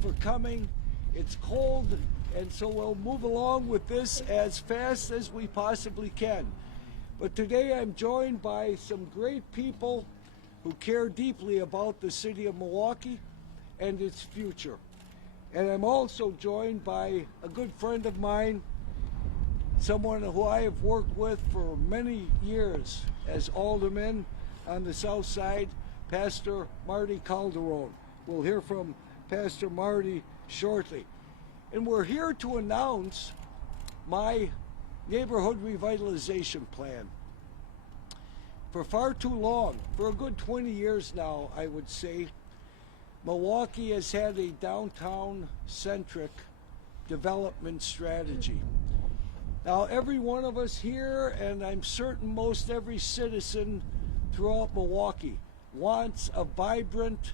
for coming. It's cold, and so we'll move along with this as fast as we possibly can. But today I'm joined by some great people who care deeply about the city of Milwaukee and its future. And I'm also joined by a good friend of mine, someone who I have worked with for many years as alderman on the south side, Pastor Marty Calderon. We'll hear from Pastor Marty shortly. And we're here to announce my Neighborhood Revitalization Plan. For far too long, for a good 20 years now, I would say, Milwaukee has had a downtown-centric development strategy. Now, every one of us here, and I'm certain most every citizen throughout Milwaukee, wants a vibrant,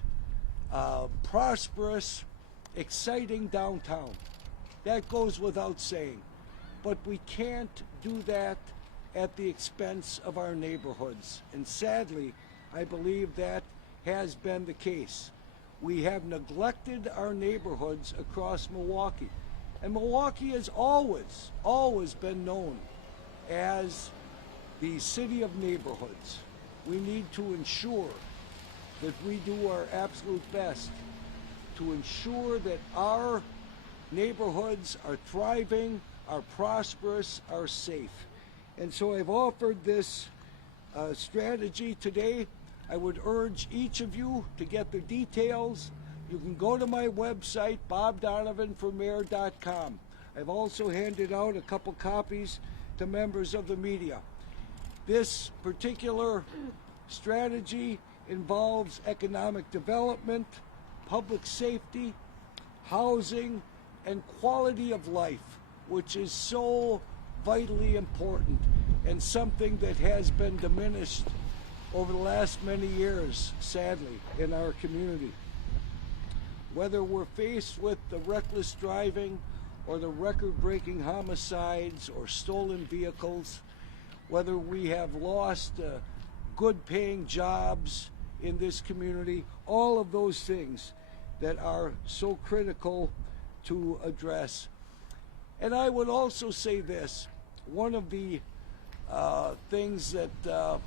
prosperous, exciting downtown. That goes without saying. But we can't do that at the expense of our neighborhoods. And sadly, I believe that has been the case. We have neglected our neighborhoods across Milwaukee. And Milwaukee has always been known as the city of neighborhoods. We need to ensure that we do our absolute best to ensure that our neighborhoods are thriving, are prosperous, are safe. And so I've offered this strategy today. I would urge each of you to get the details. You can go to my website, bobdonovanformayor.com. I've also handed out a couple copies to members of the media. This particular strategy involves economic development, public safety, housing, and quality of life, which is so vitally important and something that has been diminished over the last many years, sadly, in our community. Whether we're faced with the reckless driving or the record-breaking homicides or stolen vehicles, whether we have lost good-paying jobs in this community, all of those things that are so critical to address. And I would also say this, one of the things that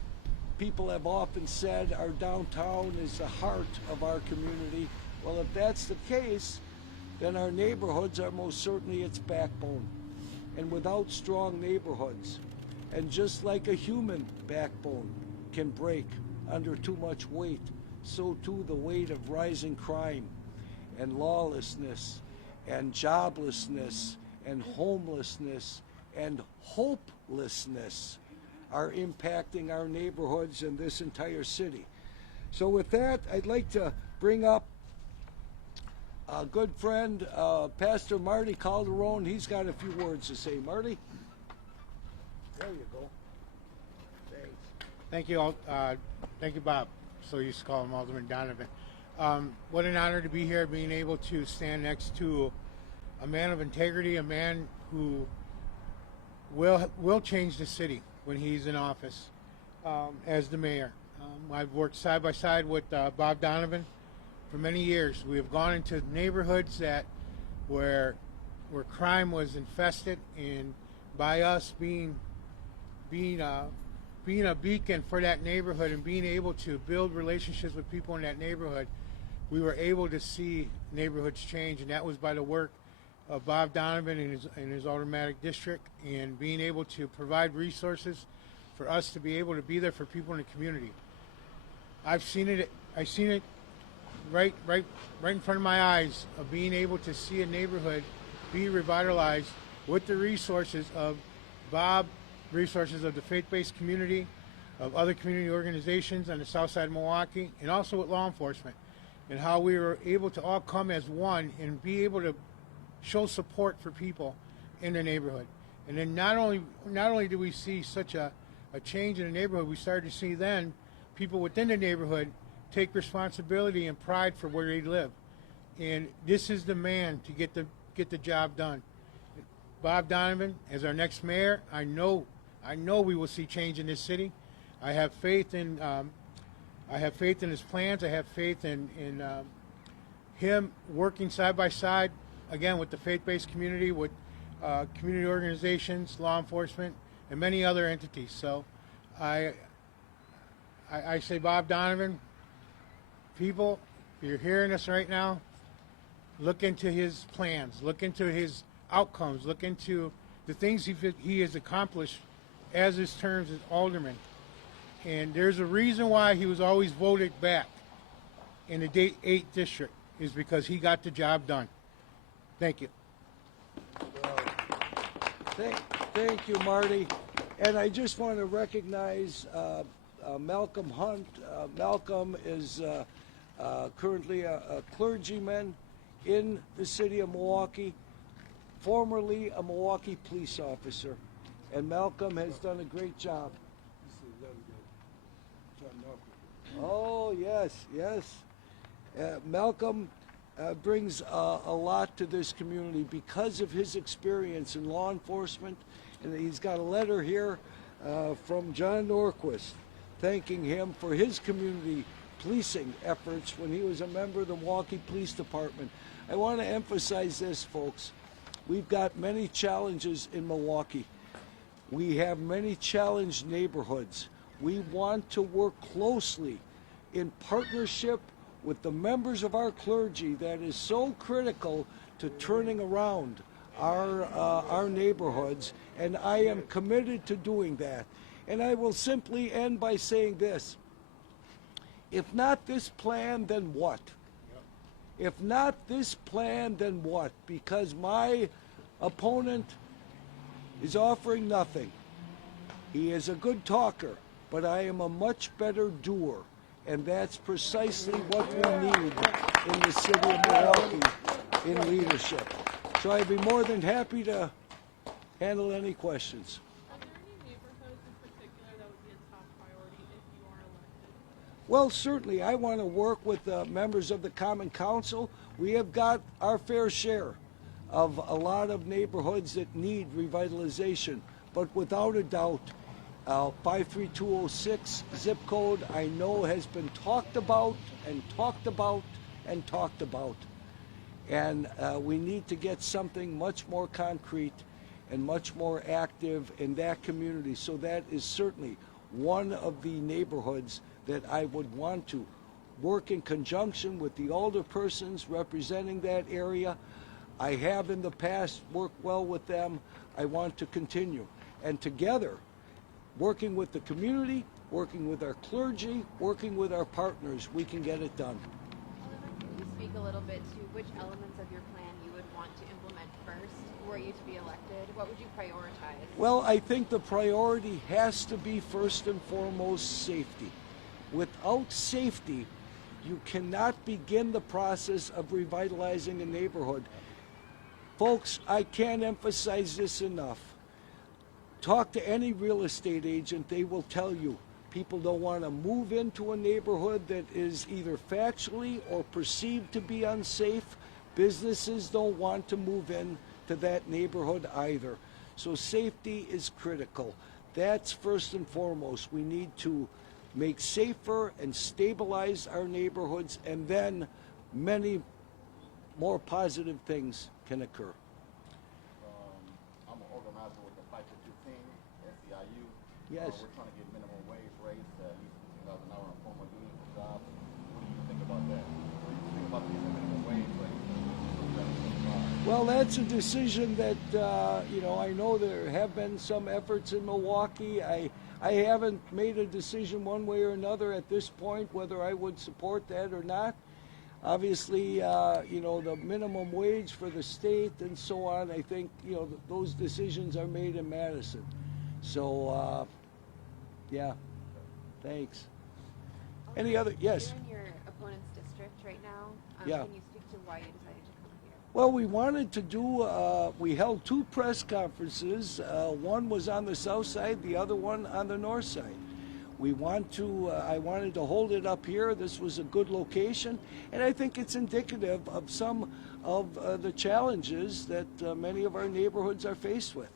people have often said, our downtown is the heart of our community. Well, if that's the case, then our neighborhoods are most certainly its backbone. And without strong neighborhoods, and just like a human backbone can break under too much weight, so too the weight of rising crime and lawlessness and joblessness and homelessness and hopelessness are impacting our neighborhoods and this entire city. So with that, I'd like to bring up a good friend, Pastor Marty Calderon. He's got a few words to say. Marty? There you go. Thanks. Thank you, thank you, Bob. So you used to call him Alderman Donovan. What an honor to be here, being able to stand next to a man of integrity, a man who will change the city when he's in office as the mayor. I've worked side by side with Bob Donovan for many years. We have gone into neighborhoods where crime was infested, and by us being a beacon for that neighborhood and being able to build relationships with people in that neighborhood, we were able to see neighborhoods change, and that was by the work of Bob Donovan in his automatic district, and being able to provide resources for us to be able to be there for people in the community. I've seen it right in front of my eyes, of being able to see a neighborhood be revitalized with the resources of Bob, resources of the faith-based community, of other community organizations on the south side of Milwaukee, and also with law enforcement, and how we were able to all come as one and be able to show support for people in the neighborhood. And then not only do we see such a change in the neighborhood, we started to see then people within the neighborhood take responsibility and pride for where they live. And this is the man to get the job done. Bob Donovan, as our next mayor, I know we will see change in this city. I have faith in his plans. I have faith in him working side by side, again, with the faith-based community, with community organizations, law enforcement, and many other entities. So I say, Bob Donovan, people, if you're hearing us right now, look into his plans, look into his outcomes, look into the things he has accomplished as his terms as alderman. And there's a reason why he was always voted back in the 8th district, is because he got the job done. Thank you. Thank you, Marty. And I just want to recognize Malcolm Hunt. Malcolm is currently a clergyman in the city of Milwaukee, formerly a Milwaukee police officer. And Malcolm has done a great job. Oh, yes, yes. Malcolm brings a lot to this community because of his experience in law enforcement. And he's got a letter here from John Norquist thanking him for his community policing efforts when he was a member of the Milwaukee Police Department. I want to emphasize this, folks. We've got many challenges in Milwaukee. We have many challenged neighborhoods. We want to work closely in partnership with the members of our clergy that is so critical to turning around our neighborhoods, and I am committed to doing that. And I will simply end by saying this: if not this plan, then what? If not this plan, then what? Because my opponent is offering nothing. He is a good talker, but I am a much better doer. And that's precisely what we need in the city of Milwaukee in leadership. So I'd be more than happy to handle any questions. Are there any neighborhoods in particular that would be a top priority if you are elected? Well, certainly. I want to work with members of the Common Council. We have got our fair share of a lot of neighborhoods that need revitalization. But without a doubt, 53206 zip code, I know, has been talked about and talked about and talked about. And we need to get something much more concrete and much more active in that community. So that is certainly one of the neighborhoods that I would want to work in conjunction with the older persons representing that area. I have in the past worked well with them. I want to continue. And together, working with the community, working with our clergy, working with our partners, we can get it done. Can you speak a little bit to which elements of your plan you would want to implement first were you to be elected? What would you prioritize? Well, I think the priority has to be first and foremost safety. Without safety, you cannot begin the process of revitalizing a neighborhood. Folks, I can't emphasize this enough. Talk to any real estate agent, they will tell you people don't want to move into a neighborhood that is either factually or perceived to be unsafe. Businesses don't want to move in to that neighborhood either. So safety is critical. That's first and foremost. We need to make safer and stabilize our neighborhoods, and then many more positive things can occur. I'm an organizer with the Fight for 15, SEIU. Yes. We're trying to get minimum wage raised to at least $15 an hour on formal union job. What do you think about that? What do you think about the minimum wage raise? Well, that's a decision that, I know there have been some efforts in Milwaukee. I haven't made a decision one way or another at this point whether I would support that or not. Obviously, the minimum wage for the state and so on, I think, those decisions are made in Madison. So, yeah, thanks. Any other? Yes. You're in your opponent's district right now. Yeah. Can you speak to why you decided to come here? Well, we wanted to do, we held two press conferences. One was on the south side, the other one on the north side. I wanted to hold it up here. This was a good location, and I think it's indicative of some of the challenges that many of our neighborhoods are faced with.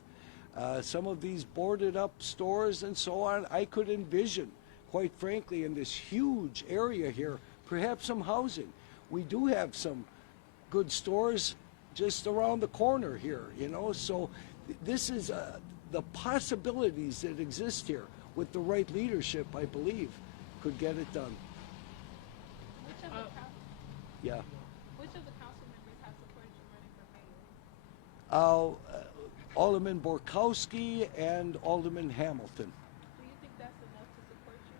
Some of these boarded up stores and so on, I could envision, quite frankly, in this huge area here, perhaps some housing. We do have some good stores just around the corner here, you know. So this is the possibilities that exist here with the right leadership, I believe, could get it done. Which of the Yeah. which of the council members have supported you running for mayor? Alderman Borkowski and Alderman Hamilton. Do you think that's enough to support you?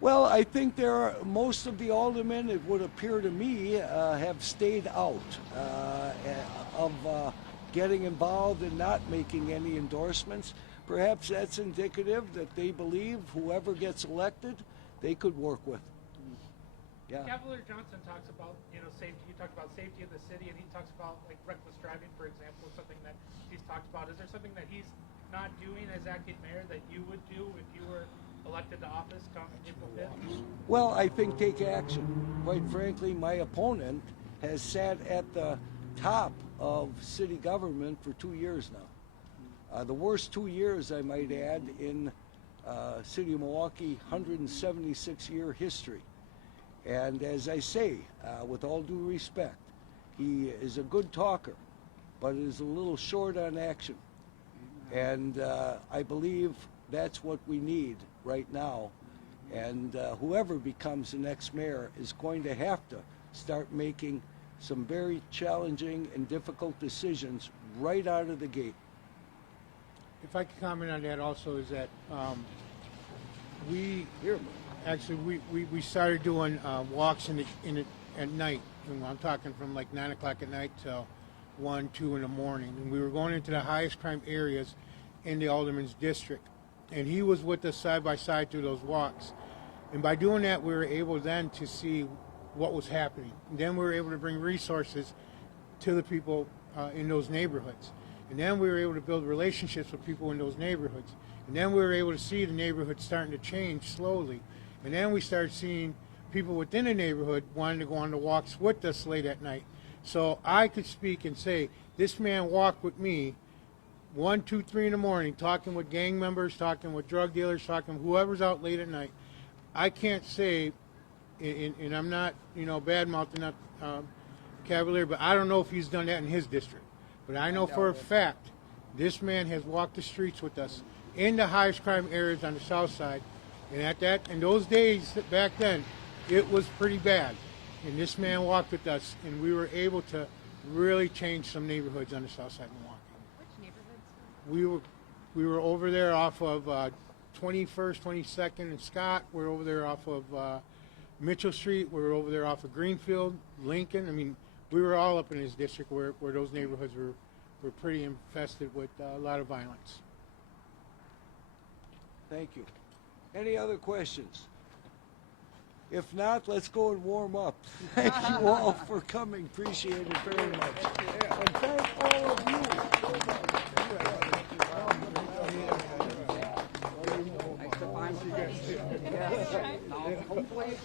Well, I think most of the aldermen, it would appear to me, have stayed out of getting involved and not making any endorsements. Perhaps that's indicative that they believe whoever gets elected, they could work with. Yeah. Cavalier Johnson talks about, safety. You talked about safety in the city, and he talks about like reckless driving, for example, is something that he's talked about. Is there something that he's not doing as acting mayor that you would do if you were elected to office come April 5th? Well, I think take action. Quite frankly, my opponent has sat at the top of city government for 2 years now. The worst 2 years, I might add, in city of Milwaukee 176-year history. And as I say, with all due respect, he is a good talker, but is a little short on action. And I believe that's what we need right now. And whoever becomes the next mayor is going to have to start making some very challenging and difficult decisions right out of the gate. If I could comment on that also, is that we Here, actually we started doing walks at night. And I'm talking from like 9 o'clock at night till 1, 2 in the morning. And we were going into the highest crime areas in the alderman's district. And he was with us side by side through those walks. And by doing that, we were able then to see what was happening. And then we were able to bring resources to the people in those neighborhoods. And then we were able to build relationships with people in those neighborhoods. And then we were able to see the neighborhood starting to change slowly. And then we started seeing people within the neighborhood wanting to go on the walks with us late at night. So I could speak and say, this man walked with me 1, 2, 3 in the morning, talking with gang members, talking with drug dealers, talking with whoever's out late at night. I can't say, and I'm not, bad-mouthing up Cavalier, but I don't know if he's done that in his district. But I know for a fact, this man has walked the streets with us in the highest crime areas on the south side. And in those days back then, it was pretty bad. And this man walked with us, and we were able to really change some neighborhoods on the south side of Milwaukee. Which neighborhoods? We were over there off of 21st, 22nd, and Scott. We're over there off of Mitchell Street. We were over there off of Greenfield, Lincoln. I mean, we were all up in his district where those neighborhoods were pretty infested with a lot of violence. thank you. Any other questions? If not, let's go and warm up. Thank you all for coming. Appreciate it very much. And thank all of you. Nice to find you guys. Yeah. Hopefully.